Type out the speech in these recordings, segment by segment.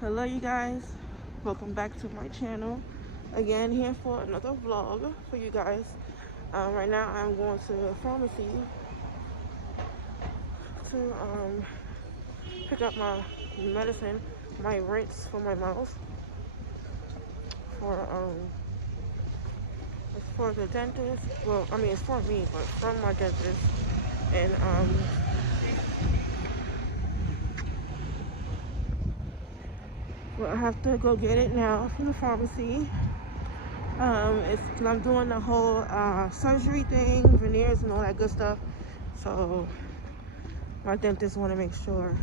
Hello you guys, welcome back to my channel. Again, here for another vlog for you guys. Right now I'm going to the pharmacy to pick up my medicine, my rinse for my mouth. It's for the dentist. Well, I mean it's for me, but from my dentist. And well, I have to go get it now from the pharmacy. It's because I'm doing the whole surgery thing, veneers and all that good stuff. So my dentist want to make sure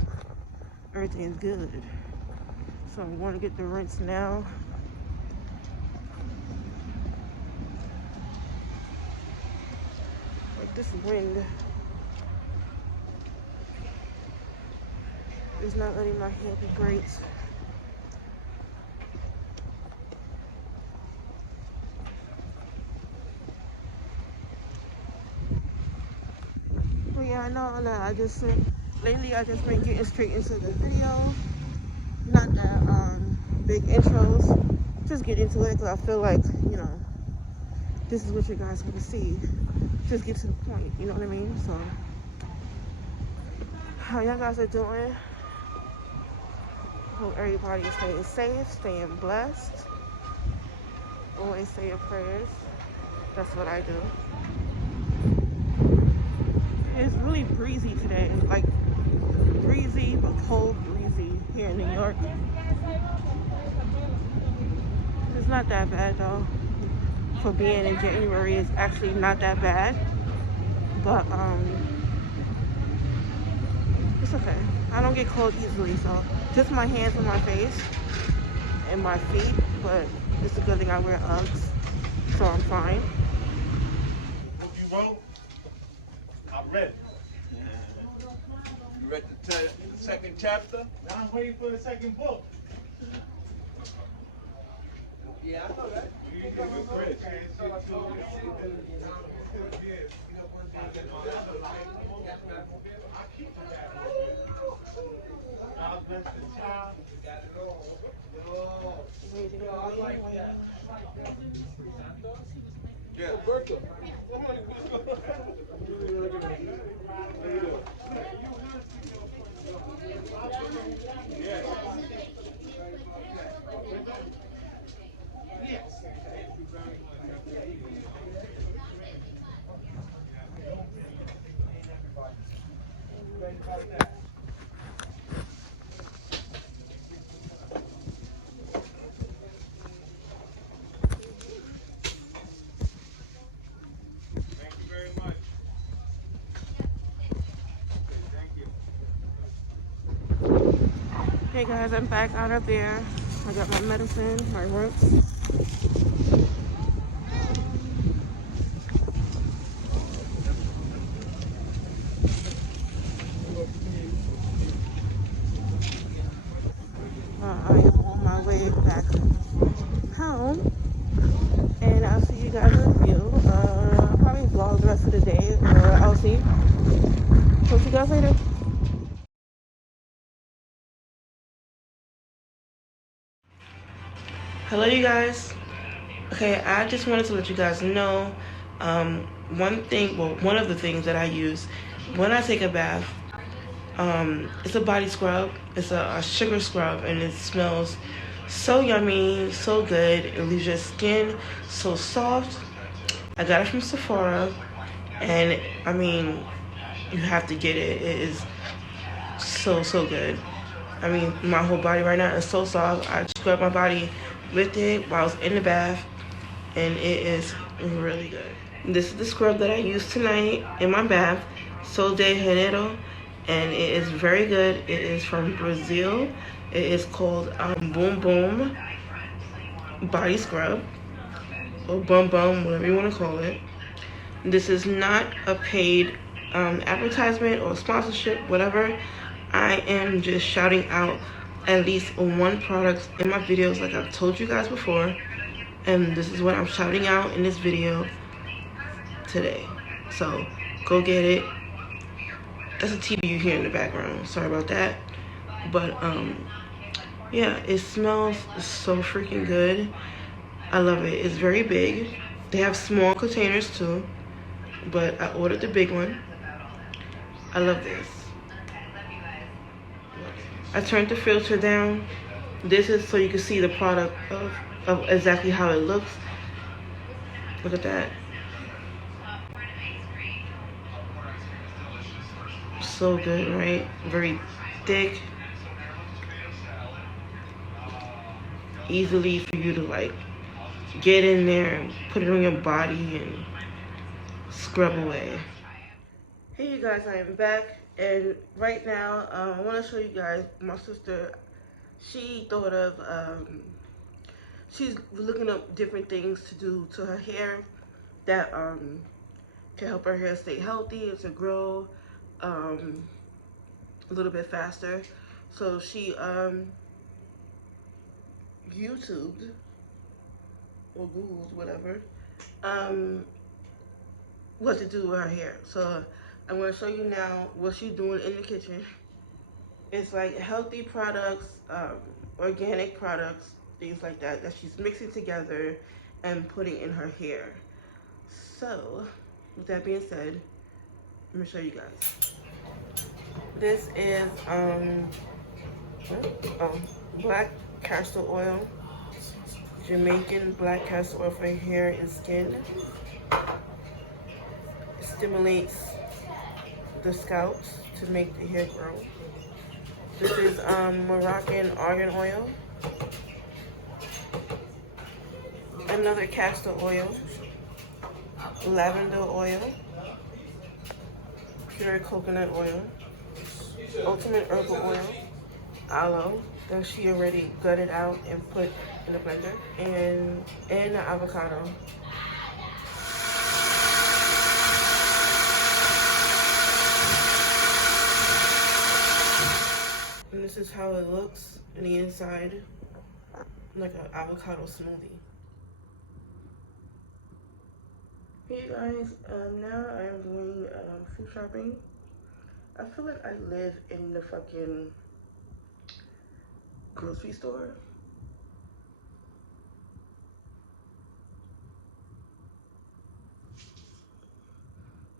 everything is good. So I'm going to get the rinse now. Like this wind is not letting my hair be great. But yeah, I know that lately I just been getting straight into the video. Not that big intros. Just get into it because I feel like, you know, this is what you guys want to see. Just get to the point, you know what I mean? So, how y'all guys are doing? Hope everybody is staying safe, staying blessed. Always say your prayers. That's what I do. It's really breezy today, like breezy but cold breezy here in New York. It's not that bad though. For being in January, it's actually not that bad. But it's okay. I don't get cold easily, so just my hands and my face and my feet. But it's a good thing I wear Uggs, so I'm fine. What you wrote? I read it. You read the second chapter? Now I'm waiting for the second book. Yeah, I know that. You get good credit. Yeah, Bertha. Hey guys, I'm back out of there. I got my medicine, my rinse. I am on my way back home, and I'll see you guys in a few. I'll probably vlog the rest of the day, or I'll see. So see you guys later. Hello you guys. Okay, I just wanted to let you guys know one of the things that I use when I take a bath. It's a body scrub. It's a sugar scrub, and it smells so yummy, so good. It leaves your skin so soft. I got it from Sephora, and I mean, you have to get it. It is so good. I mean, my whole body right now is so soft. I scrubbed my body with it while I was in the bath, and it is really good. This is the scrub that I used tonight in my bath, Sol de Janeiro, and it is very good. It is from Brazil. It is called Boom Boom Body Scrub, or Bum Bum, whatever you want to call it. This is not a paid advertisement or sponsorship, whatever. I am just shouting out at least one product in my videos, like I've told you guys before, and this is what I'm shouting out in this video today. So go get it. That's a TV you hear in the background, sorry about that. But Yeah, it smells so freaking good. I love it. It's very big. They have small containers too, but I ordered the big one. I love this. I turned the filter down. This is so you can see the product of exactly how it looks. Look at that. So good, right? Very thick. Easily for you to like get in there and put it on your body and scrub away. Hey you guys, I am back, and right now I want to show you guys my sister. She thought of she's looking up different things to do to her hair that can help her hair stay healthy and to grow a little bit faster. So she YouTubed or Googled whatever what to do with her hair. So I'm going to show you now what she's doing in the kitchen. It's like healthy products, organic products, things like that she's mixing together and putting in her hair. So with that being said, let me show you guys. This is black castor oil, Jamaican black castor oil for hair and skin. It stimulates the scalps to make the hair grow. This is Moroccan argan oil, another castor oil, lavender oil, pure coconut oil, ultimate herbal oil, aloe that she already gutted out and put in the blender, and the avocado. And this is how it looks on the inside, like an avocado smoothie. Hey guys, now I am doing food shopping. I feel like I live in the fucking grocery store.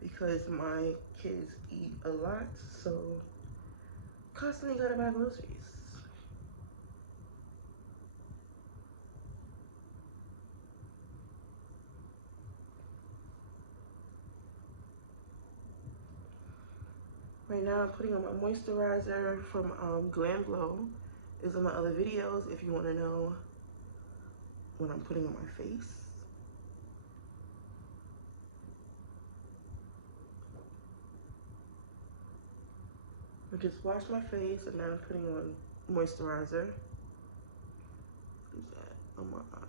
Because my kids eat a lot, so constantly gotta buy groceries. Right now I'm putting on my moisturizer from Glam Glow. It's in my other videos if you want to know what I'm putting on my face. I just washed my face and now I'm putting on moisturizer. What's that on my eye?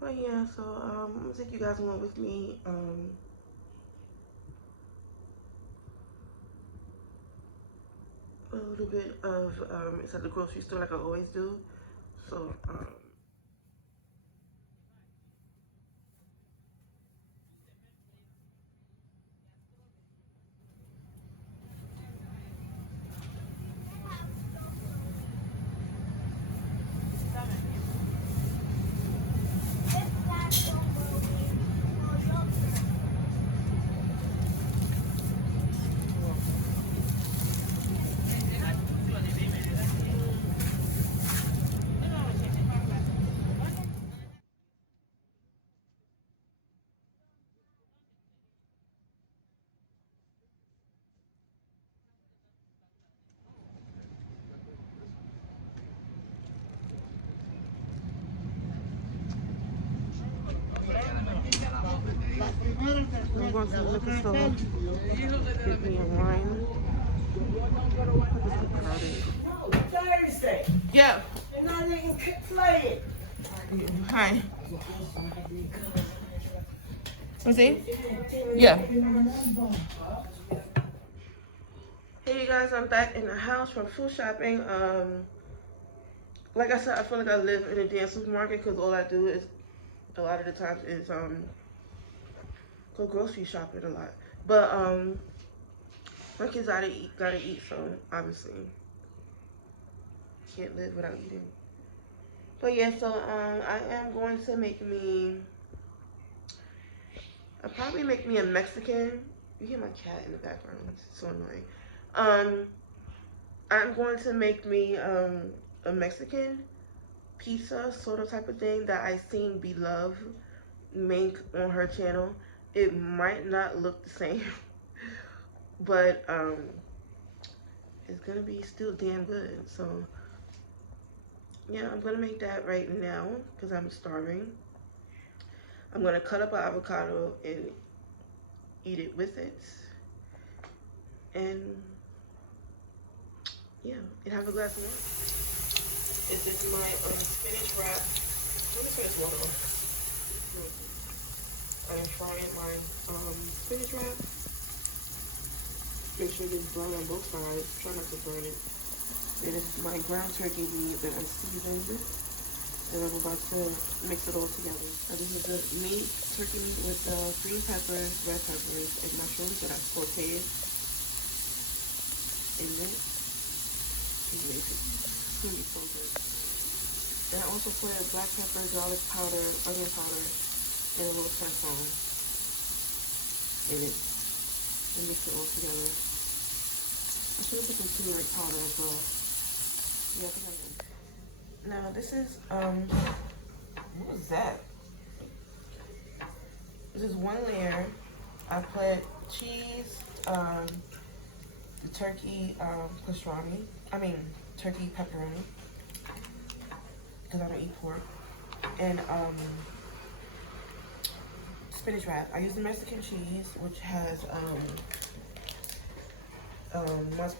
But yeah, so I'm gonna take you guys along with me. A little bit of inside the grocery store like I always do. So I'm going to the liquor store, get me a wine. Thursday. Yeah. And I didn't play it. Hi. Want to see? Yeah. Hey you guys, I'm back in the house from food shopping. Like I said, I feel like I live in a damn supermarket because all I do is, a lot of the times, is go grocery shopping a lot. But my kids gotta eat, so obviously can't live without eating. But yeah, so I am going to I'll probably make me a Mexican. You hear my cat in the background. It's so annoying. I'm going to make me a Mexican pizza sort of type of thing that I seen Beloved make on her channel. It might not look the same, but it's gonna be still damn good. So yeah, I'm gonna make that right now because I'm starving. I'm gonna cut up an avocado and eat it with it, and yeah, and have a glass of wine. This is my spinach wrap. Let me turn this water off. I'm frying my spinach wrap. Make sure it's brown on both sides. Try not to burn it. And this is my ground turkey meat that I seasoned. And I'm about to mix it all together. So this is the turkey meat with green peppers, red peppers, and mushrooms that I sauteed in it. It's amazing. It's gonna be so good. And I also put black pepper, garlic powder, onion powder, and a little sazon in it. And mix it all together. I should have put some turmeric powder as well. Yeah, I think I did. Now this is what was that? This is one layer. I put cheese, the turkey pastrami. Turkey pepperoni, because I don't eat pork, and spinach wrap. I use the Mexican cheese, which has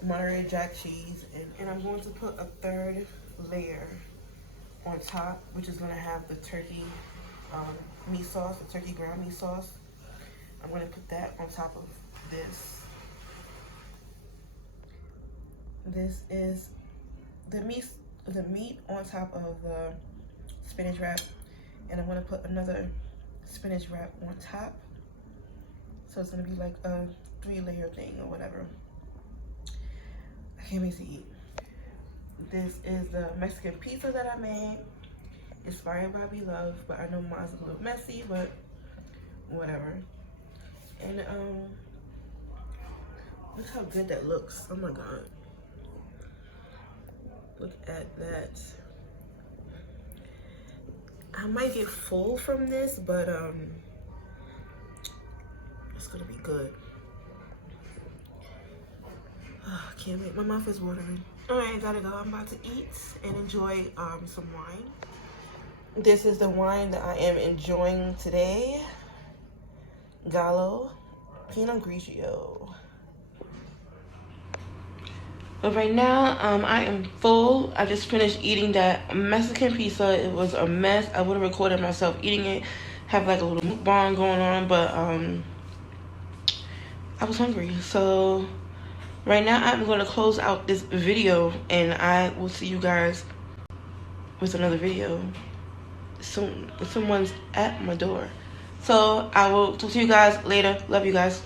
Monterey Jack cheese, and I'm going to put a third layer on top, which is going to have the turkey meat sauce, the turkey ground meat sauce. I'm going to put that on top of this. This is the meat on top of the spinach wrap, and I'm going to put another spinach wrap on top. So it's going to be like a 3-layer thing or whatever. I can't wait to eat. This is the Mexican pizza that I made. Inspired by Beloved, but I know mine's a little messy, but whatever. And look how good that looks. Oh my god. Look at that. I might get full from this, but it's gonna be good. Oh, can't wait. My mouth is watering. Alright, gotta go. I'm about to eat and enjoy some wine. This is the wine that I am enjoying today. Gallo Pinot Grigio. But right now, I am full. I just finished eating that Mexican pizza. It was a mess. I would have recorded myself eating it, have like a little mukbang going on, but I was hungry. So right now, I'm going to close out this video, and I will see you guys with another video soon. Someone's at my door. So I will talk to you guys later. Love you guys.